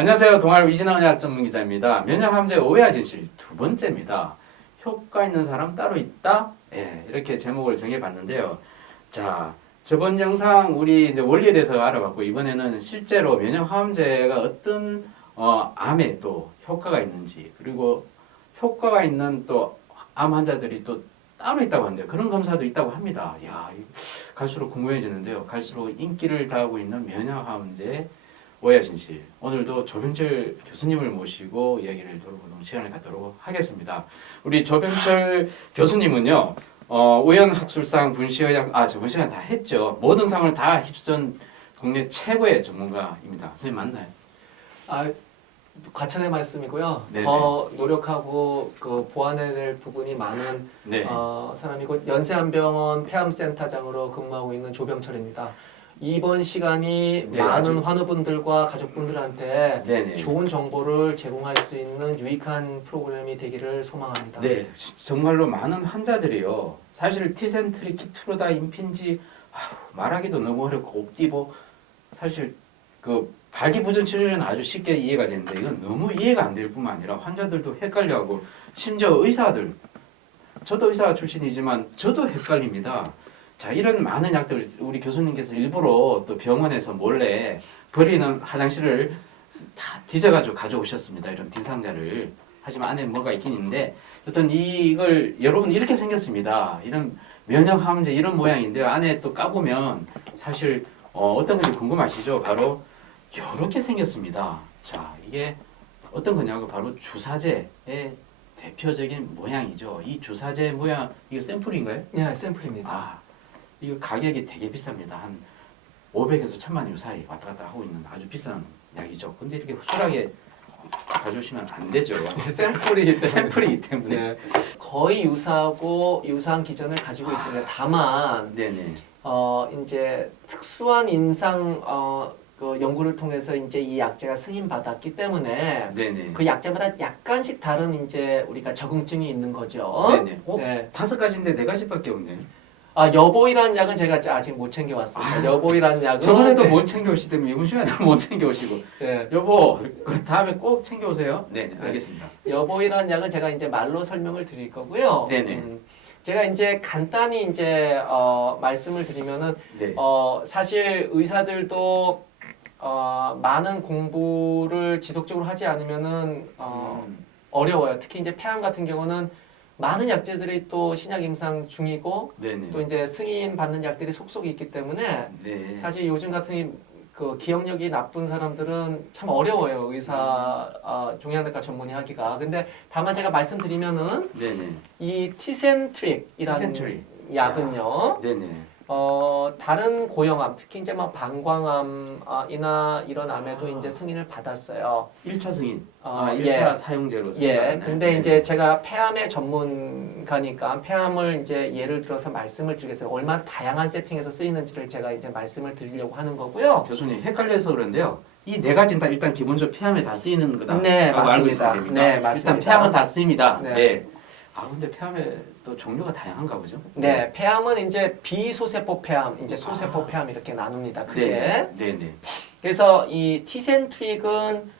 안녕하세요. 동아일보 이진환 의학 전문 기자입니다. 면역암제 오해와 진실 두 번째입니다. 효과 있는 사람 따로 있다? 예, 이렇게 제목을 정해봤는데요. 자, 저번 영상 우리 이제 원리에 대해서 알아봤고 이번에는 실제로 면역암제가 어떤 암에 또 효과가 있는지 그리고 효과가 있는 또 암 환자들이 또 따로 있다고 하는데요. 그런 검사도 있다고 합니다. 야, 갈수록 궁금해지는데요. 갈수록 인기를 다하고 있는 면역암제 오해와 진실. 오늘도 조병철 교수님을 모시고 이야기를 들어보는 시간을 갖도록 하겠습니다. 우리 조병철 교수님은요, 우연학술상 분시의학, 저번 시간 다 했죠. 모든 상을 다 휩쓴 국내 최고의 전문가입니다. 선생님 맞나요? 과찬의 말씀이고요. 네네. 더 노력하고 보완해야 될 부분이 많은 네. 사람이고 연세안병원 폐암센터장으로 근무하고 있는 조병철입니다. 이번 시간이 네, 많은 아주- 환우분들과 가족분들한테 네네. 좋은 정보를 제공할 수 있는 유익한 프로그램이 되기를 소망합니다. 네, 정말로 많은 환자들이요. 사실 티센트리, 키트로다, 임핀지 말하기도 너무 어렵고 옵디보 사실 그 발기부전 치료제는 아주 쉽게 이해가 되는데 이건 너무 이해가 안 될 뿐만 아니라 환자들도 헷갈려하고 심지어 의사들 저도 의사 출신이지만 저도 헷갈립니다. 자, 이런 많은 약들 우리 교수님께서 일부러 또 병원에서 몰래 버리는 화장실을 다 뒤져가지고 가져오셨습니다. 이런 빈상자를. 하지만 안에 뭐가 있긴 있는데 여튼 이걸 여러분 이렇게 생겼습니다. 이런 면역항암제 이런 모양인데요. 안에 또 까보면 사실 어떤 건지 궁금하시죠? 바로 이렇게 생겼습니다. 자, 이게 어떤 거냐고 바로 주사제의 대표적인 모양이죠. 이 주사제 모양 이거 샘플인가요? 네, 샘플입니다. 이거 가격이 되게 비쌉니다. 한 500에서 1000만 원 사이 왔다 갔다 하고 있는 아주 비싼 약이죠. 근데 이렇게 후술하게 가져오시면 안 되죠. 샘플이기 때문에. 샘플이기 때문에. 네, 거의 유사하고 유사한 기전을 가지고 있습니다. 다만 네네. 이제 특수한 임상 그 연구를 통해서 이제 이 약제가 승인받았기 때문에 네네. 그 약제마다 약간씩 다른 이제 우리가 적응증이 있는 거죠. 네네. 네. 5가지인데 4가지밖에 없네. 여보이라는 약은 제가 아직 못 챙겨왔습니다. 여보이라는 약은 저번에도 네. 못 챙겨오시더니 이번 시간에도 못 챙겨오시고. 네. 여보, 그 다음에 꼭 챙겨오세요. 네, 알겠습니다. 여보이라는 약은 제가 이제 말로 설명을 드릴 거고요. 네네. 제가 이제 간단히 이제 말씀을 드리면은 네. 사실 의사들도 많은 공부를 지속적으로 하지 않으면은 어려워요. 특히 이제 폐암 같은 경우는 많은 약제들이 또 신약 임상 중이고 네네. 또 이제 승인 받는 약들이 속속이 있기 때문에 네. 사실 요즘 같은 그 기억력이 나쁜 사람들은 참 어려워요. 의사 종양내과 전문의 하기가. 근데 다만 제가 말씀드리면은 네네. 이 티센트릭이라는 티센트릭. 약은요. 네네. 다른 고형암, 특히 이제 뭐 방광암이나 이런 암에도 이제 승인을 받았어요. 1차 승인. 1차 예. 사용제로 예. 근데 이제 제가 폐암의 전문가니까 폐암을 이제 예를 들어서 말씀을 드리겠습니다. 얼마나 다양한 세팅에서 쓰이는지를 제가 이제 말씀을 드리려고 하는 거고요. 교수님 헷갈려서 그런데요. 이 4가지는 다 일단 기본적으로 폐암에 다 쓰이는 거다. 네, 라고 알고 맞습니다. 있으면 됩니다. 네, 맞습니다. 일단 폐암은 다 쓰입니다. 네. 네. 근데 폐암에 또 종류가 다양한가 보죠? 네, 폐암은 이제 비소세포 폐암, 이제 소세포 폐암 이렇게 나눕니다. 크게. 네네. 네네. 그래서 이 티센트릭은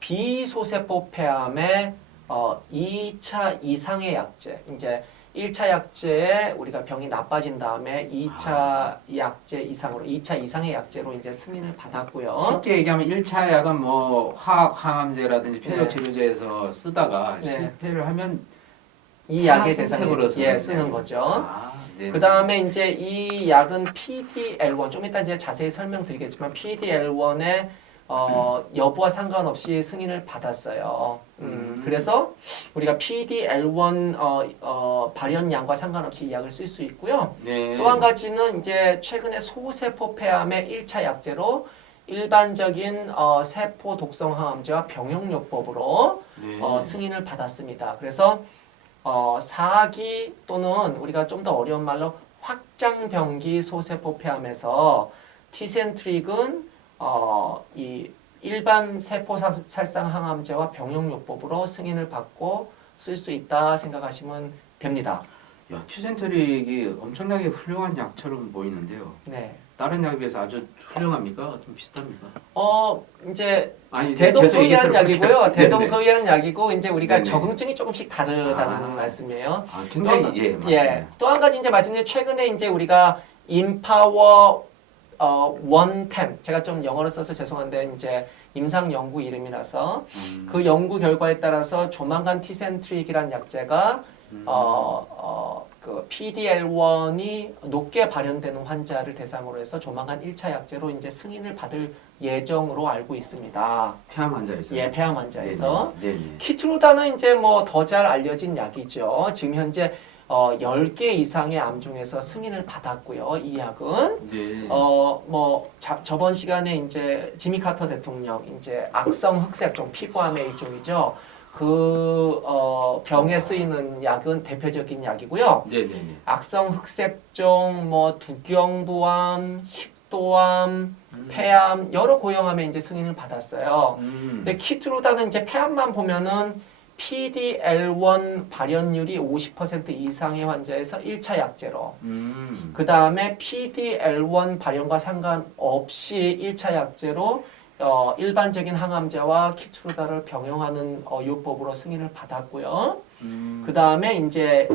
비소세포 폐암의 2차 이상의 약제. 이제 1차 약제에 우리가 병이 나빠진 다음에 2차 약제 이상으로 2차 이상의 약제로 이제 승인을 받았고요. 쉽게 얘기하면 1차 약은 뭐 화학 항암제라든지 네. 폐적 치료제에서 쓰다가 네. 실패를 하면 이 약의 차선책으로 대상에 쓰는 거죠. 네네. 그 다음에 이제 이 약은 PDL1, 좀 이따 이제 자세히 설명드리겠지만 PDL1의 여부와 상관없이 승인을 받았어요. 그래서 우리가 PDL1 발현량과 상관없이 이 약을 쓸 수 있고요. 네. 또 한 가지는 이제 최근에 소세포 폐암의 1차 약제로 일반적인 세포 독성 항암제와 병용요법으로 네. 승인을 받았습니다. 그래서 4기 또는 우리가 좀 더 어려운 말로 확장병기 소세포 폐암에서 티센트릭은 이 일반 세포 살상 항암제와 병용요법으로 승인을 받고 쓸 수 있다 생각하시면 됩니다. 야, 티센트릭이 엄청나게 훌륭한 약처럼 보이는데요. 네. 다른 약에 비해서 아주 훌륭합니까? 좀 비슷합니까? 이제 아니 대동소이한 약이고요. 네네. 대동소이한 약이고 이제 우리가 네네. 적응증이 조금씩 다르다는 아. 말씀이에요. 아, 굉장히 예 맞습니다. 또 한 가지 이제 말씀드린 최근에 이제 우리가 인파워 110 제가 좀 영어를 써서 죄송한데 이제 임상 연구 이름이라서 그 연구 결과에 따라서 조만간 티센트릭이라는 약제가 그 PDL1이 높게 발현되는 환자를 대상으로 해서 조만간 1차 약제로 이제 승인을 받을 예정으로 알고 있습니다. 폐암 환자에서. 예, 폐암 환자에서. 네네. 키트루다는 이제 뭐 더 잘 알려진 약이죠. 지금 현재 10개 이상의 암 중에서 승인을 받았고요. 이 약은 네. 저번 시간에 이제 지미 카터 대통령 이제 악성 흑색종 피부암의 일종이죠. 그 병에 쓰이는 약은 대표적인 약이고요. 네네네. 악성 흑색종, 뭐 두경부암, 식도암, 폐암 여러 고형암에 이제 승인을 받았어요. 근데 키트루다는 이제 폐암만 보면은 PDL1 발현율이 50% 이상의 환자에서 1차 약제로 그 다음에 PDL1 발현과 상관없이 1차 약제로 일반적인 항암제와 키트루다를 병용하는 요법으로 승인을 받았고요. 그 다음에 이제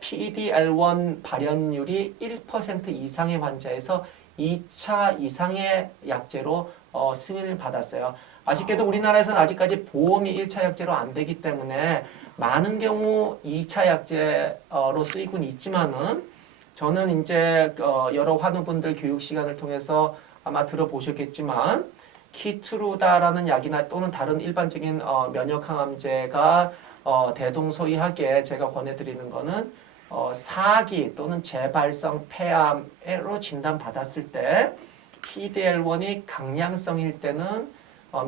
PDL1 발현율이 1% 이상의 환자에서 2차 이상의 약제로 승인을 받았어요. 아쉽게도 우리나라에서는 아직까지 보험이 1차 약제로 안 되기 때문에 많은 경우 2차 약제로 쓰이곤 있지만은 저는 이제 여러 환우분들 교육 시간을 통해서 아마 들어보셨겠지만 키트루다라는 약이나 또는 다른 일반적인 면역 항암제가 대동소이하게 제가 권해드리는 거는 4기 또는 재발성 폐암으로 진단받았을 때 PDL1이 강량성일 때는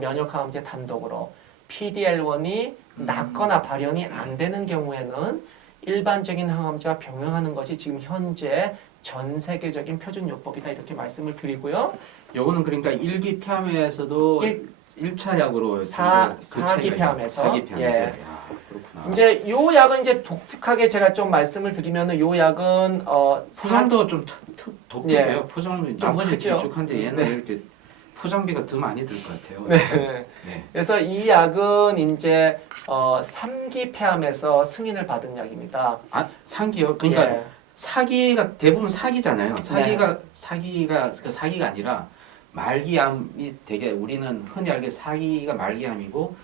면역 항암제 단독으로 PDL1이 낮거나 발현이 안 되는 경우에는 일반적인 항암제와 병용하는 것이 지금 현재 전 세계적인 표준 요법이다 이렇게 말씀을 드리고요. 요거는 그러니까 1기 폐암에서도 1차 약으로 4기 폐암에서 4기 폐암에서 예. 아, 그렇구나. 이제 요 약은 이제 독특하게 제가 좀 말씀을 드리면은 요 약은 포장도 좀 독특해요. 예. 포장은 좀 나머지 크죠? 길쭉한데 얘는 네. 이렇게 포장비가 더 많이 들 것 같아요. 네. 네. 그래서 이 약은 이제 3기 폐암에서 승인을 받은 약입니다. 아, 상기요? 그러니까 예. 사기가 대부분 사기잖아요. 사기가 그 사기가 아니라 말기암이 되게 우리는 흔히 알게 사기가 말기암이고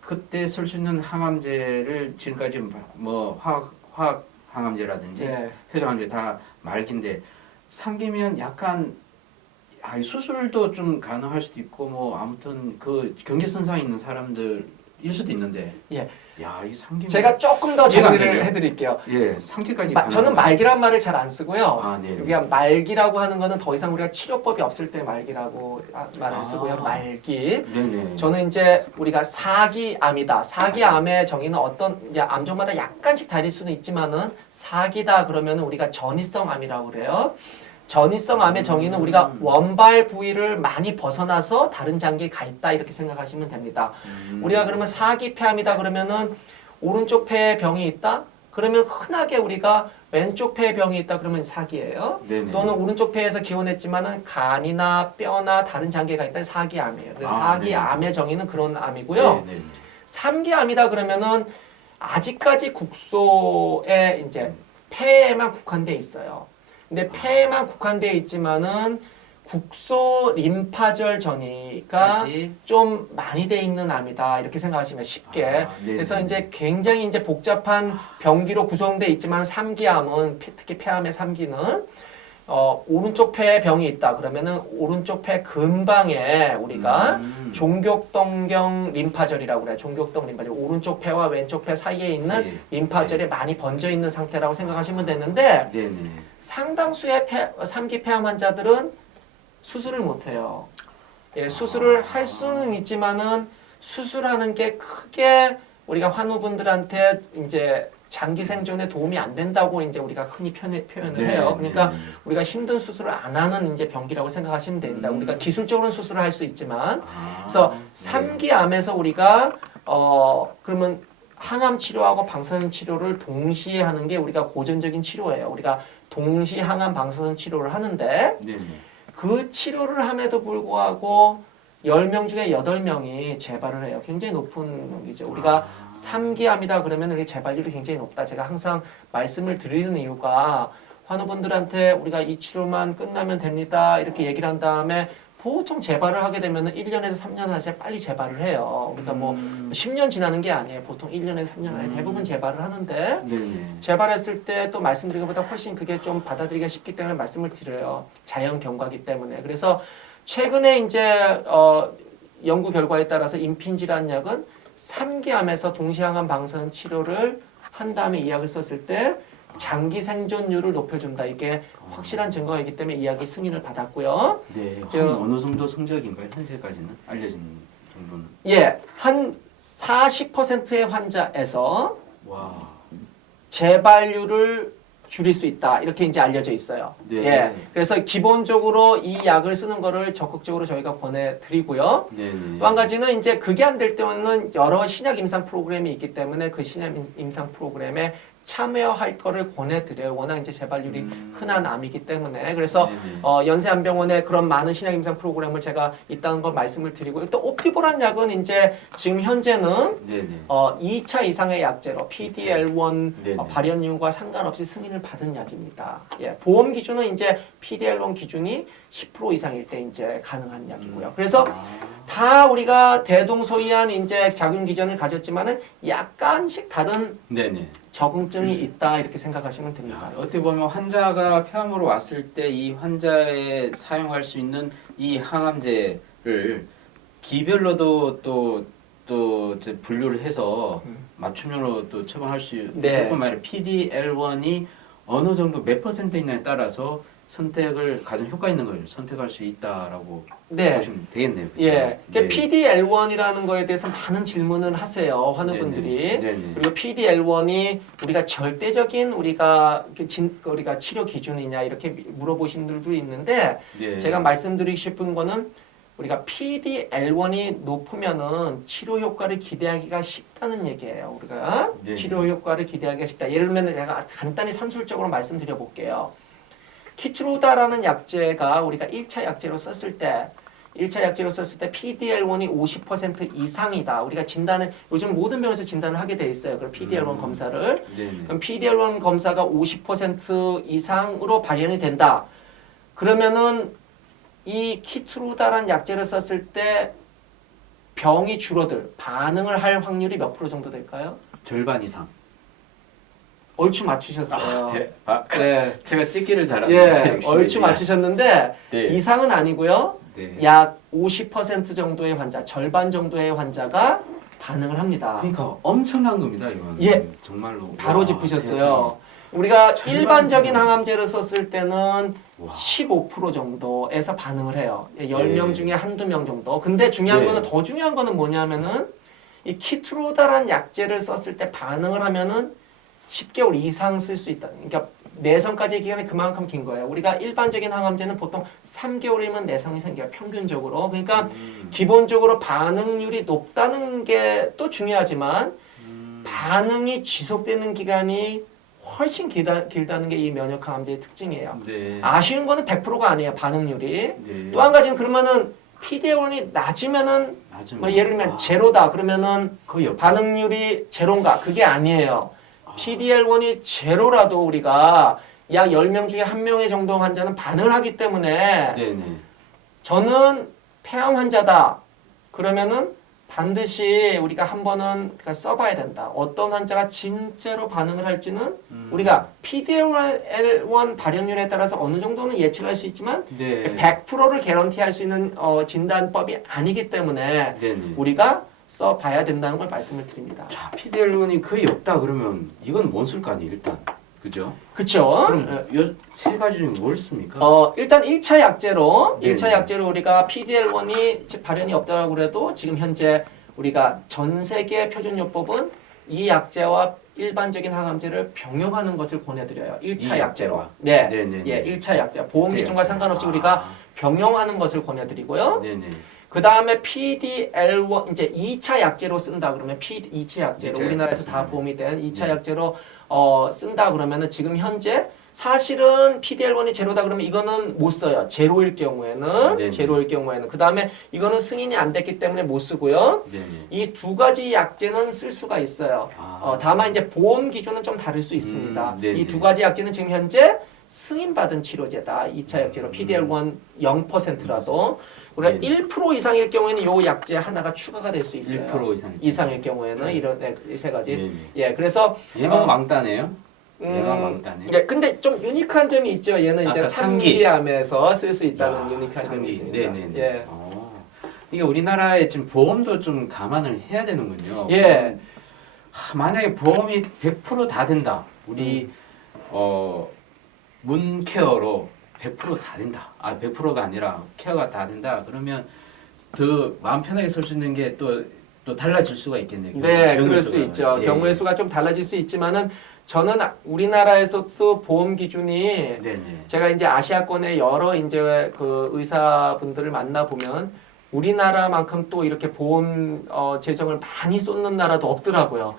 그때 쓸 수 있는 항암제를 지금까지 뭐 화학 항암제라든지 예. 회전항암제 다 말기인데 상기면 약간 수술도 좀 가능할 수도 있고 뭐 아무튼 그 경계선상에 있는 사람들일 수도 있는데 예. 야, 이 상기 제가 조금 더 이해가 안 정리를 되네요. 해드릴게요. 예, 상기까지 저는 말기란 말을 잘 안 쓰고요. 아, 네. 우리가 말기라고 하는 거는 더 이상 우리가 치료법이 없을 때 말기라고 말을 쓰고요. 아. 말기. 네네. 저는 이제 우리가 사기암이다. 사기암의 정의는 어떤 이제 암종마다 약간씩 다를 수는 있지만은 사기다 그러면은 우리가 전이성 암이라고 그래요. 전이성 암의 정의는 우리가 원발 부위를 많이 벗어나서 다른 장기에 가 있다 이렇게 생각하시면 됩니다. 우리가 그러면 사기 폐암이다 그러면은 오른쪽 폐에 병이 있다? 그러면 흔하게 우리가 왼쪽 폐에 병이 있다 그러면 사기예요. 네네. 또는 오른쪽 폐에서 기원했지만은 간이나 뼈나 다른 장기가 있다 사기암이에요. 그래서 사기암의 정의는 그런 암이고요. 네네. 3기암이다 그러면은 아직까지 국소에 이제 폐에만 국한돼 있어요. 근데 폐에만 국한돼 있지만은 국소 림파절 전이가 다시? 좀 많이 돼 있는 암이다 이렇게 생각하시면 쉽게. 네네. 그래서 이제 굉장히 이제 복잡한 병기로 구성돼 있지만 3기암은 특히 폐암의 3기는 오른쪽 폐에 병이 있다 그러면은 오른쪽 폐 근방에 우리가 종격동경 림파절이라고 그래요. 종격동 림파절. 오른쪽 폐와 왼쪽 폐 사이에 있는 림파절이 많이 번져 있는 상태라고 생각하시면 되는데 네네. 상당수의 3기 폐암 환자들은 수술을 못 해요. 예, 수술을 할 수는 있지만은 수술하는 게 크게 우리가 환우분들한테 이제 장기 생존에 도움이 안 된다고 이제 우리가 흔히 표현을 해요. 그러니까 우리가 힘든 수술을 안 하는 이제 병기라고 생각하시면 됩니다. 우리가 기술적으로는 수술을 할 수 있지만, 그래서 3기 암에서 우리가 그러면 항암 치료하고 방사선 치료를 동시에 하는 게 우리가 고전적인 치료예요. 우리가 동시 항암 방사선 치료를 하는데 네네. 그 치료를 함에도 불구하고 10명 중에 8명이 재발을 해요. 굉장히 높은 이제 우리가 3기암이다 그러면 우리 재발률이 굉장히 높다. 제가 항상 말씀을 드리는 이유가 환우분들한테 우리가 이 치료만 끝나면 됩니다. 이렇게 얘기를 한 다음에 보통 재발을 하게 되면 1년에서 3년 안에 빨리 재발을 해요. 우리가 뭐 10년 지나는 게 아니에요. 보통 1년에서 3년 안에 대부분 재발을 하는데 네네. 재발했을 때 또 말씀드린 것보다 훨씬 그게 좀 받아들이기가 쉽기 때문에 말씀을 드려요. 자연 경과기 때문에. 그래서 최근에 이제 연구 결과에 따라서 임핀지라는 약은 3기암에서 동시항암 방사선 치료를 한 다음에 이 약을 썼을 때 장기 생존율을 높여준다. 이게 확실한 증거가 있기 때문에 이 약이 승인을 받았고요. 네. 저- 한 어느 정도 성적인가요? 현재까지는 알려진 정도는? 예, 한 40%의 환자에서 와. 재발률을 줄일 수 있다. 이렇게 이제 알려져 있어요. 네. 예. 그래서 기본적으로 이 약을 쓰는 거를 적극적으로 저희가 권해드리고요. 네네. 또 한 가지는 이제 그게 안 될 때는 여러 신약 임상 프로그램이 있기 때문에 그 신약 임상 프로그램에 참여할 거를 권해드려요. 워낙 이제 재발률이 흔한 암이기 때문에. 그래서 네네. 연세안병원에 그런 많은 신약 임상 프로그램을 제가 있다는 걸 말씀을 드리고 또 옵티보란 약은 이제 지금 현재는 네네. 2차 이상의 약제로 PDL1 네네. 발현율과 상관없이 승인을 받은 약입니다. 예, 보험 기준은 이제 PDL1 기준이 10% 이상일 때 이제 가능한 약이고요. 그래서 다 우리가 대동소이한 이제 작용 기전을 가졌지만은 약간씩 다른 네네. 적응증이 있다 이렇게 생각하시면 됩니다. 야, 어떻게 보면 환자가 폐암으로 왔을 때 이 환자에 사용할 수 있는 이 항암제를 기별로도 또 이제 분류를 해서 맞춤형으로 또 처방할 수 네. 있을 뿐만 아니라 PDL1이 어느 정도 몇 퍼센트 있냐에 따라서 선택을 가장 효과 있는 걸 선택할 수 있다라고 네. 보시면 되겠네요. 그렇죠? 예, 네. PDL1이라는 거에 대해서 많은 질문을 하세요, 환우분들이. 네네. 그리고 PDL1이 우리가 절대적인 우리가 우리가 치료 기준이냐 이렇게 물어보신 분들도 있는데 네. 제가 말씀드리고 싶은 거는 우리가 PDL1이 높으면은 치료 효과를 기대하기가 쉽다는 얘기예요. 우리가 네. 치료 효과를 기대하기가 쉽다. 예를 들면 제가 간단히 산술적으로 말씀드려 볼게요. 키트루다라는 약제가 우리가 1차 약제로 썼을 때 PDL1이 50% 이상이다. 우리가 진단을 요즘 모든 병원에서 진단을 하게 돼 있어요. 그럼 PDL1 검사를. 네네. 그럼 PDL1 검사가 50% 이상으로 발현이 된다. 그러면은 이 키트루다라는 약제를 썼을 때 병이 줄어들 반응을 할 확률이 몇 프로 정도 될까요? 절반 이상. 얼추 맞추셨어요. 네. 제가 찍기를 잘하는 예, 얼추 맞추셨는데 네. 이상은 아니고요. 네. 약 50% 정도의 환자, 절반 정도의 환자가 반응을 합니다. 그러니까 엄청난 겁니다, 이건. 예. 정말로. 바로 와, 짚으셨어요. 우리가 절반 일반적인 이상이네. 항암제를 썼을 때는 와. 15% 정도에서 반응을 해요. 10명 네. 중에 한두 명 정도. 근데 중요한 네. 거는 더 중요한 거는 뭐냐면은 이 키트루다라는 약제를 썼을 때 반응을 하면은 10개월 이상 쓸 수 있다. 그러니까 내성까지의 기간이 그만큼 긴 거예요. 우리가 일반적인 항암제는 보통 3개월이면 내성이 생겨요. 평균적으로. 그러니까 기본적으로 반응률이 높다는 게 또 중요하지만 반응이 지속되는 기간이 훨씬 길다는 게 이 면역 항암제의 특징이에요. 네. 아쉬운 거는 100%가 아니에요. 반응률이. 네. 또 한 가지는 그러면은 PDL1이 낮으면은 낮으면. 뭐 예를 들면 제로다. 그러면은 거의 없다. 반응률이 제로인가? 그게 아니에요. PDL1이 제로라도 우리가 약 10명 중에 1명의 정도 환자는 반응을 하기 때문에 네네. 저는 폐암 환자다. 그러면은 반드시 우리가 한 번은 써봐야 된다. 어떤 환자가 진짜로 반응을 할지는 우리가 PDL1 발현율에 따라서 어느 정도는 예측할 수 있지만 네. 100%를 개런티할 수 있는 진단법이 아니기 때문에 네네. 우리가 써봐야 된다는 걸 말씀을 드립니다. 자, PDL1이 거의 없다 그러면 이건 뭔 쓸까 아니 일단. 그죠? 그렇죠? 그럼 요세 가지 중에 뭘 씁니까? 일단 1차 약제로 네네. 1차 약제로 우리가 PDL1이 발현이 없다고 그래도 지금 현재 우리가 전 세계 표준요법은 이 약제와 일반적인 항암제를 병용하는 것을 권해드려요. 1차 이 약제로. 약제와? 네. 네네네. 예, 1차 약제. 보험 기준과 약제. 상관없이 우리가 병용하는 것을 권해드리고요. 네네. 그 다음에 PDL1 이제 2차 약제로 쓴다 그러면 2차 약제로 2차 우리나라에서 약제 다 쓰네요. 보험이 된 2차 네. 약제로 쓴다 그러면은 지금 현재 사실은 PDL1이 제로다 그러면 이거는 못 써요. 제로일 경우에는 네네. 제로일 경우에는 그 다음에 이거는 승인이 안 됐기 때문에 못 쓰고요. 네네. 이 두 가지 약제는 쓸 수가 있어요. 아. 다만 이제 보험 기준은 좀 다를 수 있습니다. 네네. 이 두 가지 약제는 지금 현재 승인받은 치료제다. 2차 약제로 PDL1 0%라도 우리가 네네. 1% 이상일 경우에는 요 약제 하나가 추가가 될 수 있어요. 1% 이상일 경우에는 이런 세 가지. 네네. 예, 그래서 예방 왕따네요. 예방 왕따네. 예, 근데 좀 유니크한 점이 있죠. 얘는 이제 아까 상기. 상기암에서 쓸 수 있다는 야, 유니크한 점이 상기. 있습니다. 네네네. 예. 이게 우리나라에 지금 보험도 좀 감안을 해야 되는군요. 예. 만약에 보험이 100%다 된다. 우리 문케어로 100%다 된다. 100%가 아니라 케어가 다 된다. 그러면 더 마음 편하게 쓸 수 있는 게 또 달라질 수가 있겠네요. 네, 경우의 그럴 수 수가. 있죠. 예. 경우의 수가 좀 달라질 수 있지만은 저는 우리나라에서도 보험 기준이 네네. 제가 이제 아시아권의 여러 이제 그 의사분들을 만나 보면 우리나라만큼 또 이렇게 보험 재정을 많이 쏟는 나라도 없더라고요.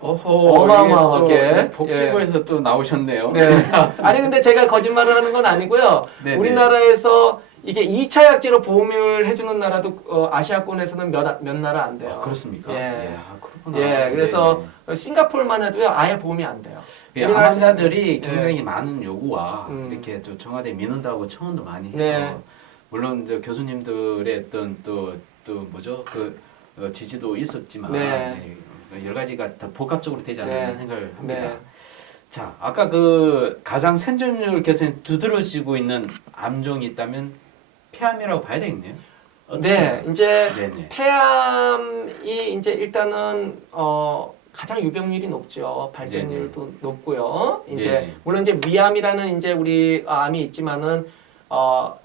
어허, 어마어마하게. 이게 또 복지부에서 또 나오셨네요. 네. 아니 근데 제가 거짓말을 하는 건 아니고요. 네네. 우리나라에서 이게 2차 약제로 보험을 해주는 나라도 아시아권에서는 몇 나라 안 돼요. 그렇습니까? 예. 그렇구나. 예, 그래서 네네. 싱가포르만 해도요 아예 보험이 안 돼요. 예, 우리나라 암환자들이 예. 굉장히 많은 요구와 음. 이렇게 또 청와대 민원도 청원도 많이 해서 네. 물론 저 교수님들의 어떤 또 뭐죠 지지도 있었지만 네. 여러 가지가 더 복합적으로 되지 않았나 네. 생각을 합니다. 네. 자, 아까 그 가장 생존율 개선이 두드러지고 있는 암종이 있다면 폐암이라고 봐야 되겠네요. 네, 이제 네네. 폐암이 이제 일단은 가장 유병률이 높죠. 발생률도 높고요. 이제 네네. 물론 이제 위암이라는 이제 우리 암이 있지만은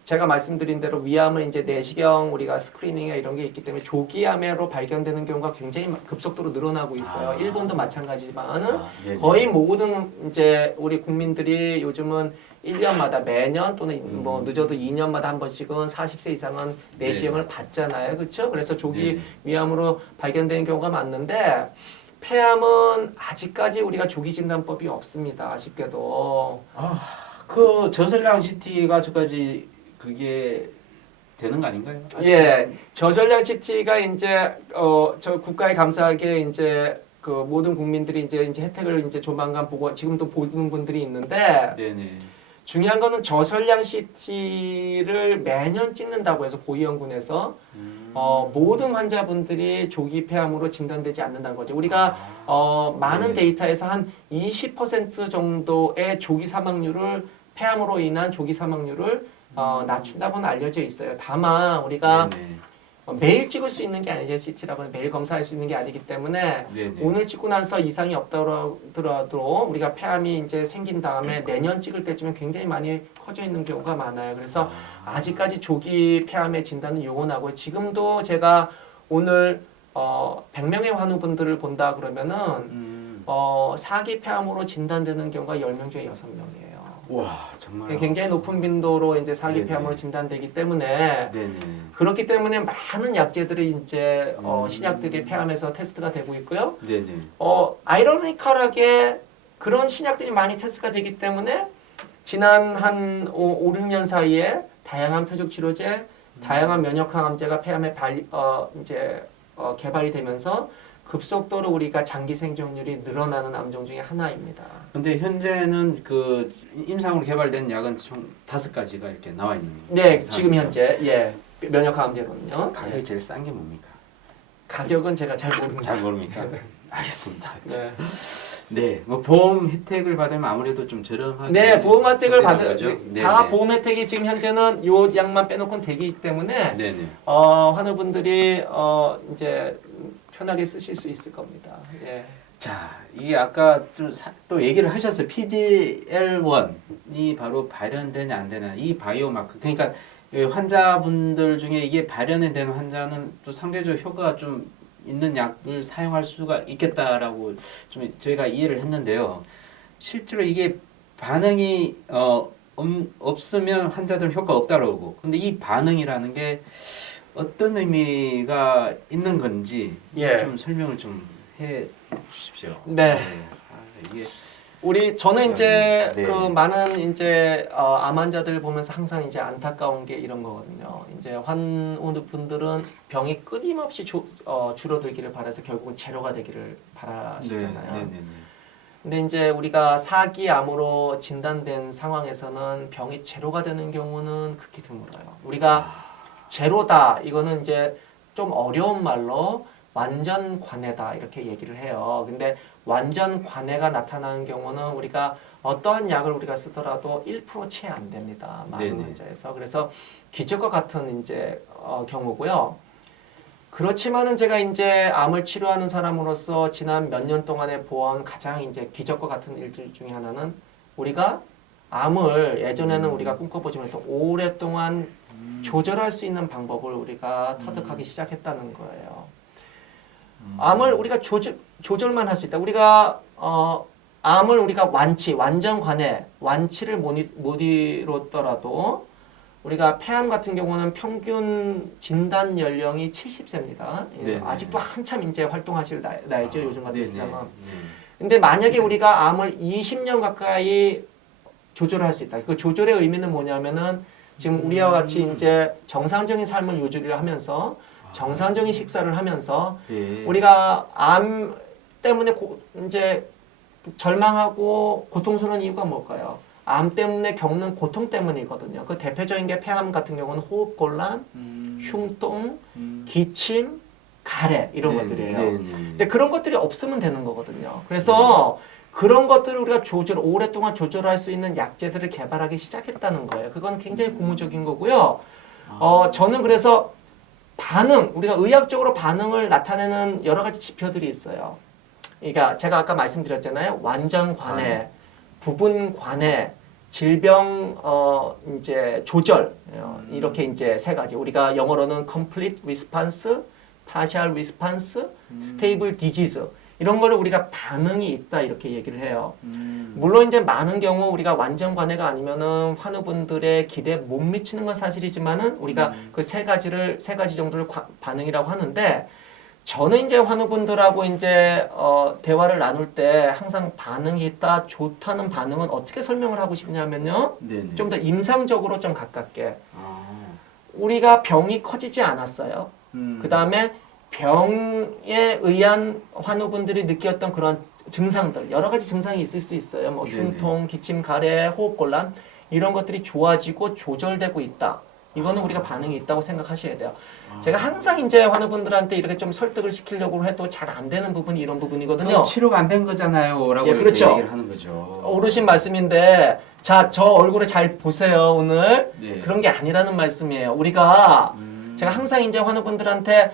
제가 말씀드린 대로 위암은 이제 내시경 우리가 스크리닝이나 이런 게 있기 때문에 조기암으로 발견되는 경우가 굉장히 급속도로 늘어나고 있어요. 일본도 마찬가지지만은 네네. 거의 모든 이제 우리 국민들이 요즘은 1년마다 매년 또는 뭐 늦어도 2년마다 한 번씩은 40세 이상은 내시경을 받잖아요. 그렇죠? 그래서 조기 네네. 위암으로 발견되는 경우가 많은데 폐암은 아직까지 우리가 조기 진단법이 없습니다. 아쉽게도. 그 저설량 CT가 아직까지 그게 되는 거 아닌가요? 예. 저전량 CT가 이제 저 국가에 감사하게 이제 그 모든 국민들이 이제 혜택을 이제 조만간 보고 지금도 보는 분들이 있는데 네네. 중요한 거는 저설량 CT를 매년 찍는다고 해서 고위험군에서 모든 환자분들이 조기 폐암으로 진단되지 않는다는 거죠. 우리가 많은 네. 데이터에서 한 20% 정도의 조기 사망률을 폐암으로 인한 조기 사망률을 낮춘다고는 알려져 있어요. 다만 우리가 네네. 매일 찍을 수 있는 게 아니죠. CT라고는 매일 검사할 수 있는 게 아니기 때문에 네네. 오늘 찍고 나서 이상이 없더라도 우리가 폐암이 이제 생긴 다음에 내년 찍을 때쯤에 굉장히 많이 커져 있는 경우가 많아요. 그래서 아직까지 조기 폐암의 진단은 요원하고 지금도 제가 오늘 100명의 환우분들을 본다 그러면은 4기 폐암으로 진단되는 경우가 10명 중에 6명이에요. 와 정말 굉장히 높은 빈도로 이제 4기 네네. 폐암으로 진단되기 때문에 네네. 그렇기 때문에 많은 약제들이 이제 신약들이 폐암에서 테스트가 되고 있고요. 네네. 아이러니컬하게 그런 신약들이 많이 테스트가 되기 때문에 지난 한 5, 6년 사이에 다양한 표적 치료제, 다양한 면역 항암제가 폐암에 개발이 되면서 급속도로 우리가 장기 생존율이 늘어나는 암종 중에 하나입니다. 근데 현재는 그 임상으로 개발된 약은 총 5가지가 이렇게 나와 있는 네, 상황이죠. 지금 현재 면역 항암제로는요. 가격이 예. 제일 싼 게 뭡니까? 가격은 제가 잘 모릅니다. 잘 모릅니까? 알겠습니다. 네. 네, 뭐 보험 혜택을 받으면 아무래도 좀 저렴하게. 네, 보험 혜택을 상대적인 받은 거죠? 네, 다 네. 보험 혜택이 지금 현재는 요 약만 빼놓고는 되기 때문에 네네. 환우분들이 이제 편하게 쓰실 수 있을 겁니다. 예. 자, 이게 아까 또 얘기를 하셨어요. PDL1이 바로 발현되냐 안 되냐 이 바이오마커. 그러니까 이 환자분들 중에 이게 발현이 되는 환자는 또 상대적 효과가 좀 있는 약을 사용할 수가 있겠다라고 좀 저희가 이해를 했는데요. 실제로 이게 반응이 없으면 환자들은 효과 없다고 그러고, 근데 이 반응이라는 게 어떤 의미가 있는 건지 예. 좀 설명을 좀 해 주십시오. 네. 이게 저는 이제 네. 그 많은 이제 암 환자들을 보면서 항상 이제 안타까운 게 이런 거거든요. 이제 환우 분들은 병이 끊임없이 줄어들기를 바라서 결국은 제로가 되기를 바라시잖아요. 네, 네, 네, 네. 근데 이제 우리가 4기 암으로 진단된 상황에서는 병이 제로가 되는 경우는 극히 드물어요. 우리가 제로다 이거는 이제 좀 어려운 말로 완전 관해다 이렇게 얘기를 해요. 근데 완전 관해가 나타나는 경우는 우리가 어떠한 약을 우리가 쓰더라도 1% 채 안 됩니다. 많은 네네. 환자에서. 그래서 기적과 같은 이제 경우고요. 그렇지만은 제가 이제 암을 치료하는 사람으로서 지난 몇 년 동안에 보아온 가장 이제 기적과 같은 일들 중에 하나는 우리가 암을 예전에는 우리가 꿈꿔보지 못했던 오랫동안 조절할 수 있는 방법을 우리가 터득하기 시작했다는 거예요. 암을 우리가 조절만 할 수 있다. 우리가 암을 우리가 완전 관해, 완치를 못 이뤘더라도 우리가 폐암 같은 경우는 평균 진단 연령이 70세입니다. 네네. 아직도 한참 이제 활동하실 나이죠. 요즘 같은 네네. 시장은. 네. 근데 만약에 우리가 암을 20년 가까이 조절할 수 있다. 그 조절의 의미는 뭐냐면은 지금 우리와 같이 이제 정상적인 삶을 유지를 하면서 정상적인 식사를 하면서 네. 우리가 암 때문에 이제 절망하고 고통스러운 이유가 뭘까요? 암 때문에 겪는 고통 때문이거든요. 그 대표적인 게 폐암 같은 경우는 호흡곤란, 흉통, 기침, 가래 이런 네, 것들이에요. 네, 네. 근데 그런 것들이 없으면 되는 거거든요. 그래서 그런 것들을 우리가 오랫동안 조절할 수 있는 약제들을 개발하기 시작했다는 거예요. 그건 굉장히 고무적인 거고요. 저는 그래서 우리가 의학적으로 반응을 나타내는 여러 가지 지표들이 있어요. 그러니까 제가 아까 말씀드렸잖아요. 완전 관해, 부분 관해, 질병 이제 조절 이렇게 이제 세 가지. 우리가 영어로는 complete response, partial response, stable disease 이런 거를 우리가 반응이 있다 이렇게 얘기를 해요. 물론 이제 많은 경우 우리가 완전 관해가 아니면은 환우분들의 기대에 못 미치는 건 사실이지만은 우리가 그 세 가지 정도를 반응이라고 하는데 저는 이제 환우분들하고 이제 대화를 나눌 때 항상 반응이 있다, 좋다는 반응은 어떻게 설명을 하고 싶냐면요. 네네. 좀 더 임상적으로 좀 가깝게. 아. 우리가 병이 커지지 않았어요. 그 다음에 병에 의한 환우분들이 느꼈던 그런 증상들, 여러 가지 증상이 있을 수 있어요. 뭐 흉통, 기침, 가래, 호흡곤란 이런 것들이 좋아지고 조절되고 있다. 이거는 우리가 반응이 있다고 생각하셔야 돼요. 제가 항상 이제 환우분들한테 이렇게 좀 설득을 시키려고 해도 잘 안 되는 부분이 이런 부분이거든요. 치료가 안 된 거잖아요,라고 예, 그렇죠. 얘기를 하는 거죠. 어르신 말씀인데, 자, 저 얼굴을 잘 보세요, 오늘. 네. 그런 게 아니라는 말씀이에요. 우리가 제가 항상 이제 환우분들한테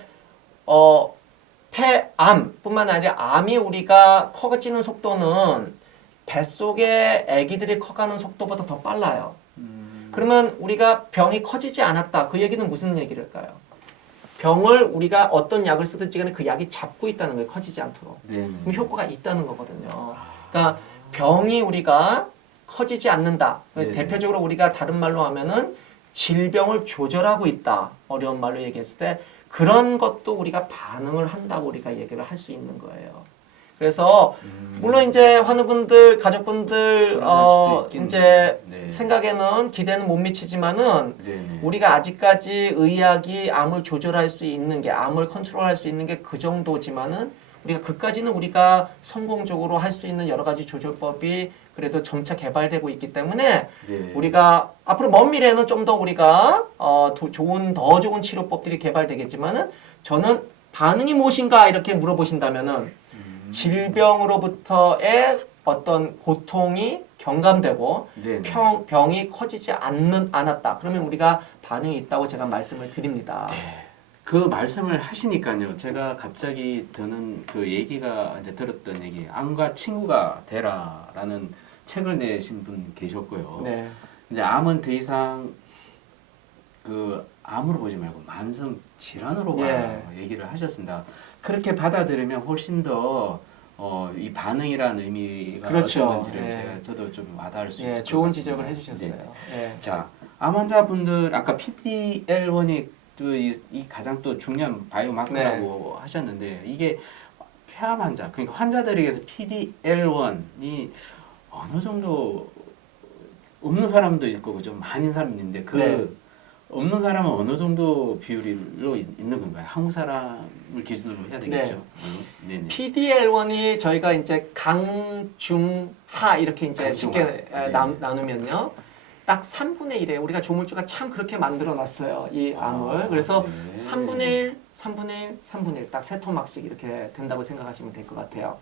폐암뿐만 아니라 암이 우리가 커지는 속도는 뱃속에 아기들이 커가는 속도보다 더 빨라요. 그러면 우리가 병이 커지지 않았다. 그 얘기는 무슨 얘기일까요? 병을 우리가 어떤 약을 쓰든지 간에 그 약이 잡고 있다는 거예요. 커지지 않도록. 네. 그럼 효과가 있다는 거거든요. 그러니까 병이 우리가 커지지 않는다. 네네. 대표적으로 우리가 다른 말로 하면은 질병을 조절하고 있다. 어려운 말로 얘기했을 때 그런 것도 우리가 반응을 한다고 우리가 얘기를 할 수 있는 거예요. 그래서 물론 이제 환우분들, 가족분들 이제 네. 생각에는 기대는 못 미치지만은 네네. 우리가 아직까지 의학이 암을 조절할 수 있는 게 암을 컨트롤할 수 있는 게 그 정도지만은 우리가 그까지는 우리가 성공적으로 할 수 있는 여러 가지 조절법이 그래도 점차 개발되고 있기 때문에 네. 우리가 앞으로 먼 미래에는 좀 더 우리가 더 좋은 치료법들이 개발되겠지만은 저는 반응이 무엇인가 이렇게 물어보신다면은 질병으로부터의 어떤 고통이 경감되고 네네. 병이 커지지 않았다. 그러면 우리가 반응이 있다고 제가 말씀을 드립니다. 그 말씀을 하시니까요. 제가 갑자기 드는 그 얘기가 이제 들었던 얘기, 암과 친구가 되라라는 책을 내신 분 계셨고요. 네. 이제 암은 더 이상 그 암으로 보지 말고 만성 질환으로 예. 얘기를 하셨습니다. 그렇게 받아들이면 훨씬 더 이 반응이라는 의미가 그렇죠. 어떤 건지를 예. 저도 좀 와닿을 수 예, 있을 것 좋은 같습니다. 지적을 해주셨어요. 네. 예. 자, 암 환자분들 아까 PDL1이 또 이 가장 또 중요한 바이오마커라고 하셨는데 이게 폐암 환자, 그러니까 환자들에게서 PDL1이 어느 정도 없는 사람도 있고 그죠? 많은 사람도 있는데 그 네. 없는 사람은 어느 정도 비율로 있는 건가요? 한국 사람을 기준으로 해야 되겠죠? 네네. PDL1이 저희가 이제 강, 중, 하 이렇게 이제 강, 쉽게 중, 하. 네. 나누면요. 딱 3분의 1에 우리가 조물주가 참 그렇게 만들어 놨어요. 이 암을. 그래서 네. 3분의 1, 3분의 1, 3분의 1 딱 세 토막씩 이렇게 된다고 생각하시면 될 것 같아요.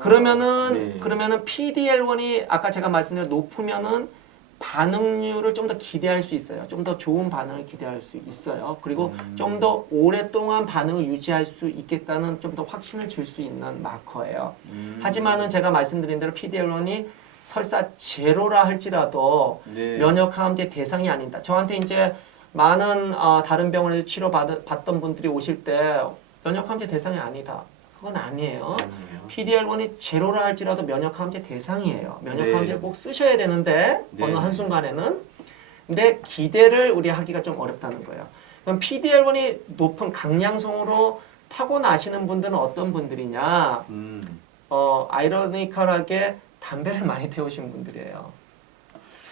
그러면은 PDL1이 아까 제가 말씀드린 높으면은 반응률을 좀 더 기대할 수 있어요. 좀 더 좋은 반응을 기대할 수 있어요. 그리고 좀 더 오랫동안 반응을 유지할 수 있겠다는 좀 더 확신을 줄 수 있는 마커예요. 하지만은 제가 말씀드린 대로 PDL1이 설사 제로라 할지라도 네. 면역 항암제 대상이 아니다. 저한테 이제 많은 다른 병원에서 치료 받던 분들이 오실 때 면역 항암제 대상이 아니다. 그건 아니에요. 아니에요. PDL1이 제로라 할지라도 면역 항암제 대상이에요. 면역 네. 항암제 꼭 쓰셔야 되는데 네. 어느 한순간에는 근데 기대를 우리 하기가 좀 어렵다는 거예요. 그럼 PDL1이 높은 강량성으로 타고나시는 분들은 어떤 분들이냐? 아이러니컬하게 담배를 많이 태우신 분들이에요.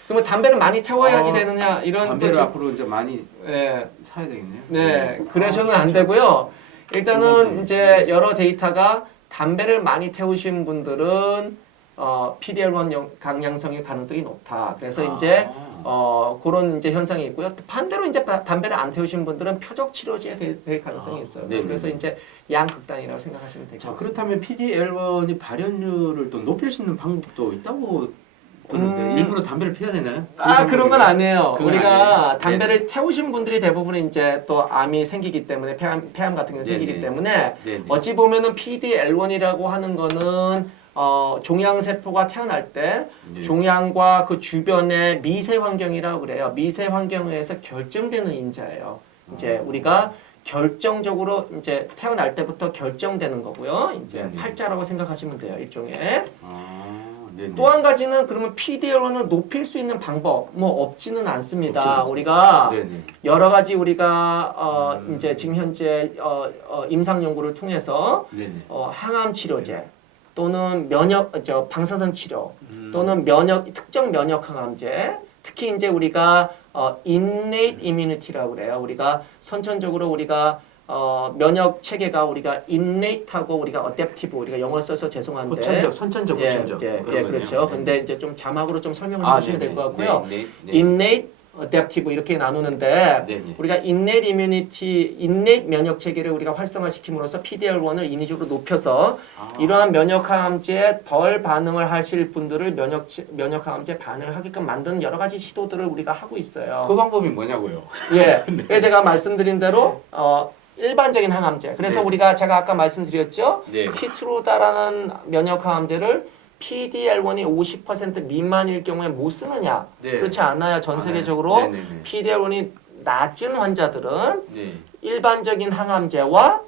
그러면 담배를 많이 태워야지 되느냐 이런 담배를 거 앞으로 이제 많이 네. 사야 되겠네요. 네, 그래서는 안 되고요. 일단은 이제 여러 데이터가 담배를 많이 태우신 분들은 PDL1 강량성의 가능성이 높다. 그래서 이제 그런 이제 현상이 있고요. 반대로 이제 담배를 안 태우신 분들은 표적 치료제가 될 가능성이 있어요. 네네. 그래서 이제 양극단이라고 생각하시면 되겠습니다. 자, 그렇다면 PDL1이 발현율을 또 높일 수 있는 방법도 있다고 들었는데 일부러 담배를 피워야 되나요? 그런 건 아니에요. 그건 우리가 아니에요? 담배를 태우신 분들이 대부분 이제 또 암이 생기기 때문에 폐암 같은 경우 생기기 네네. 때문에 네네. 어찌 보면은 PDL1이라고 하는 거는 종양 세포가 태어날 때 네. 종양과 그 주변의 미세 환경이라고 그래요. 미세 환경에 의해서 결정되는 인자예요. 이제 우리가 결정적으로 이제 태어날 때부터 결정되는 거고요. 이제 네네. 팔자라고 생각하시면 돼요. 일종의. 네네. 또 한 가지는 그러면 PDL1을 높일 수 있는 방법 뭐 없지는 않습니다. 없지는 않습니다. 우리가 네네. 여러 가지 우리가 이제 지금 현재 임상 연구를 통해서 네네. 항암 치료제 또는 방사선 치료 음. 또는 특정 면역 항암제 특히 이제 우리가 innate immunity라고 그래요. 우리가 선천적으로 우리가 면역 체계가 우리가 innate하고 우리가 adaptive 우리가 영어 써서 죄송한데 호천적, 선천적, 호천적. 예, 그런 그렇죠. 거네요. 근데 이제 좀 자막으로 좀 설명을 해주시면 될 것 네네. 같고요. 네, 네. innate, adaptive 이렇게 나누는데 네네. 우리가 innate immunity, innate 면역 체계를 우리가 활성화시킴으로써 PDL1을 인위적으로 높여서 이러한 면역 항암제에 덜 반응을 하실 분들을 면역 항암제 반응을 하게끔 만드는 여러 가지 시도들을 우리가 하고 있어요. 그 방법이 뭐냐고요? 예, 그래서 제가 말씀드린 대로 일반적인 항암제. 그래서 네. 제가 아까 말씀드렸죠. 네. 키트루다라는 면역 항암제를 PDL1이 50% 미만일 경우에 못 쓰느냐? 네. 그렇지 않아요. 전 아, 세계적으로 네네네. PDL1이 낮은 환자들은 네. 일반적인 항암제와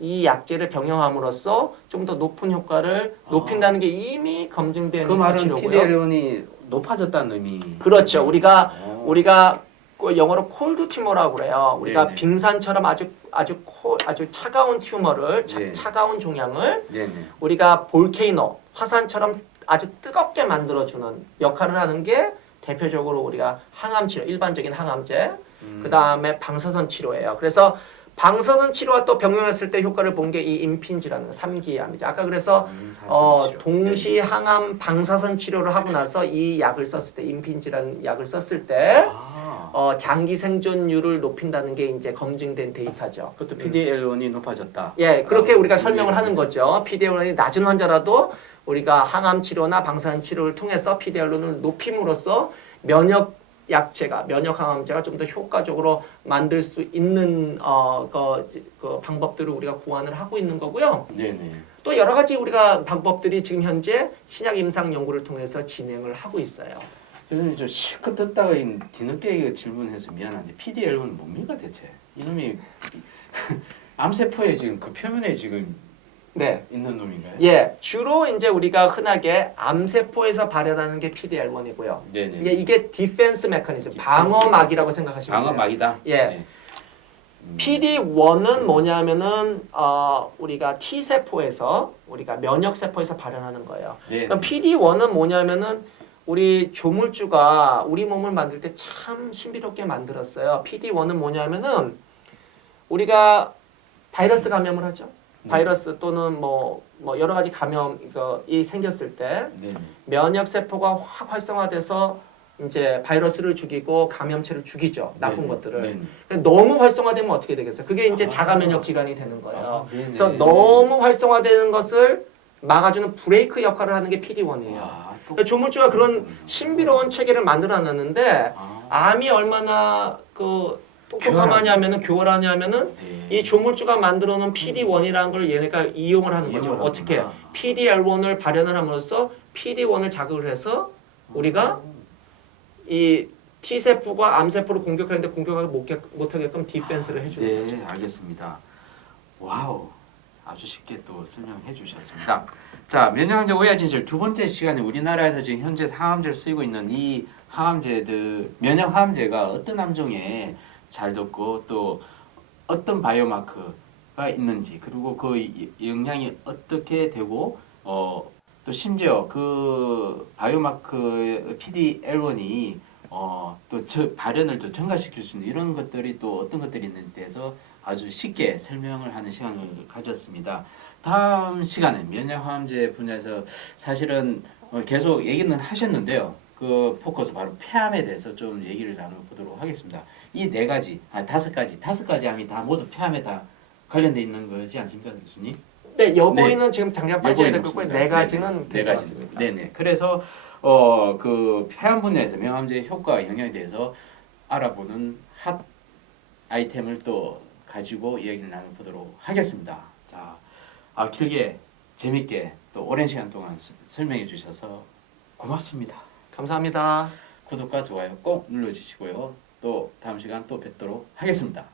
이 약제를 병용함으로써 좀 더 높은 효과를 높인다는 게 이미 검증된 그 말은 치료고요. PDL1이 높아졌다는 의미. 그렇죠. 우리가 오. 영어로 콜드 튜머라고 그래요. 우리가 네네. 빙산처럼 아주 차가운 튜머를 네. 차가운 종양을 네네. 우리가 볼케이노 화산처럼 아주 뜨겁게 만들어주는 역할을 하는 게 대표적으로 우리가 항암 치료 일반적인 항암제 그 다음에 방사선 치료예요. 그래서 방사선 치료와 또 병용했을 때 효과를 본 게 이 임핀지라는 3기 암이죠. 아까 그래서 동시 항암 방사선 치료를 하고 나서 이 약을 썼을 때 임핀지라는 약을 썼을 때 장기 생존율을 높인다는 게 이제 검증된 데이터죠. 그것도 PDL1이 높아졌다. 예, 그렇게 우리가 네, 설명을 네, 하는 네. 거죠. PDL1이 낮은 환자라도 우리가 항암 치료나 방사선 치료를 통해서 PDL1을 높임으로써 면역 항암제가 좀 더 효과적으로 만들 수 있는 그 방법들을 우리가 고안을 하고 있는 거고요. 네네. 또 여러 가지 우리가 방법들이 지금 현재 신약 임상 연구를 통해서 진행을 하고 있어요. 저는 저 실컷 듣다가 뒤늦게 질문해서 미안한데 PDL1은 뭡니까 대체? 이놈이 암세포에 지금 그 표면에 지금 네. 있는 놈인가요? 예, 주로 이제 우리가 흔하게 암세포에서 발현하는 게 PDL1이고요. 네네. 이게 디펜스 메커니즘, 방어막이라고 생각하시면 돼요. 방어막이다. 예. PD-1은 뭐냐면은 우리가 T 세포에서 우리가 면역 세포에서 발현하는 거예요. 네. 그럼 PD-1은 뭐냐면은 우리 조물주가 우리 몸을 만들 때 참 신비롭게 만들었어요. PD-1은 뭐냐면은 우리가 바이러스 감염을 하죠. 바이러스 또는 뭐 여러 가지 감염이 생겼을 때 네. 면역 세포가 확 활성화돼서 이제 바이러스를 죽이고 감염체를 죽이죠. 나쁜 네. 것들을. 네. 너무 활성화되면 어떻게 되겠어요? 그게 이제 아. 자가 면역 질환이 되는 거예요. 아, 네네. 그래서 너무 활성화되는 것을 막아주는 브레이크 역할을 하는 게 PD-1이에요. 아, 또 조물주가 그런 신비로운 체계를 만들어놨는데 아, 암이 얼마나 그 똑똑하냐면은 교활하냐면은 네. 이 조물주가 만들어놓은 PD-1이라는 걸 얘네가 이용을 하는 거죠. 이용을 어떻게? 하구나. PD-L1을 발현을 함으로써 PD-1을 자극을 해서 우리가 이 T세포가 암세포를 공격하는데 공격하지 못하게끔 디펜스를 해주는 거죠. 네, 알겠습니다. 와우, 아주 쉽게 또 설명해 주셨습니다. 자, 면역암제 오해 진실 두 번째 시간에 우리나라에서 지금 현재 항암제를 쓰이고 있는 이 항암제들 면역 항암제가 어떤 암종에 잘 듣고 또 어떤 바이오마커가 있는지 그리고 그 영향이 어떻게 되고 또 심지어 그 바이오마커 PD-L1이 또 발현을 또 증가시킬 수 있는 이런 것들이 또 어떤 것들이 있는지 대해서 아주 쉽게 설명을 하는 시간을 가졌습니다. 다음 시간에 면역항암제 분야에서 사실은 계속 얘기는 하셨는데요. 그 포커스 바로 폐암에 대해서 좀 얘기를 나눠보도록 하겠습니다. 이 네 가지, 다섯 가지 암이 다 모두 폐암에 다 관련돼 있는 거지 않습니까, 교수님? 네, 여보이는 지금 당장 빠져야 될 거고 없습니다. 네 가지는 네 될 것 가지. 같습니다. 네네. 그래서 그 폐암 분야에서 명암제의 효과 영향에 대해서 알아보는 핫 아이템을 또 가지고 이야기를 나눠보도록 하겠습니다. 자, 길게 재밌게 또 오랜 시간 동안 설명해 주셔서 고맙습니다. 감사합니다. 구독과 좋아요 꼭 눌러주시고요. 또 다음 시간 또 뵙도록 하겠습니다.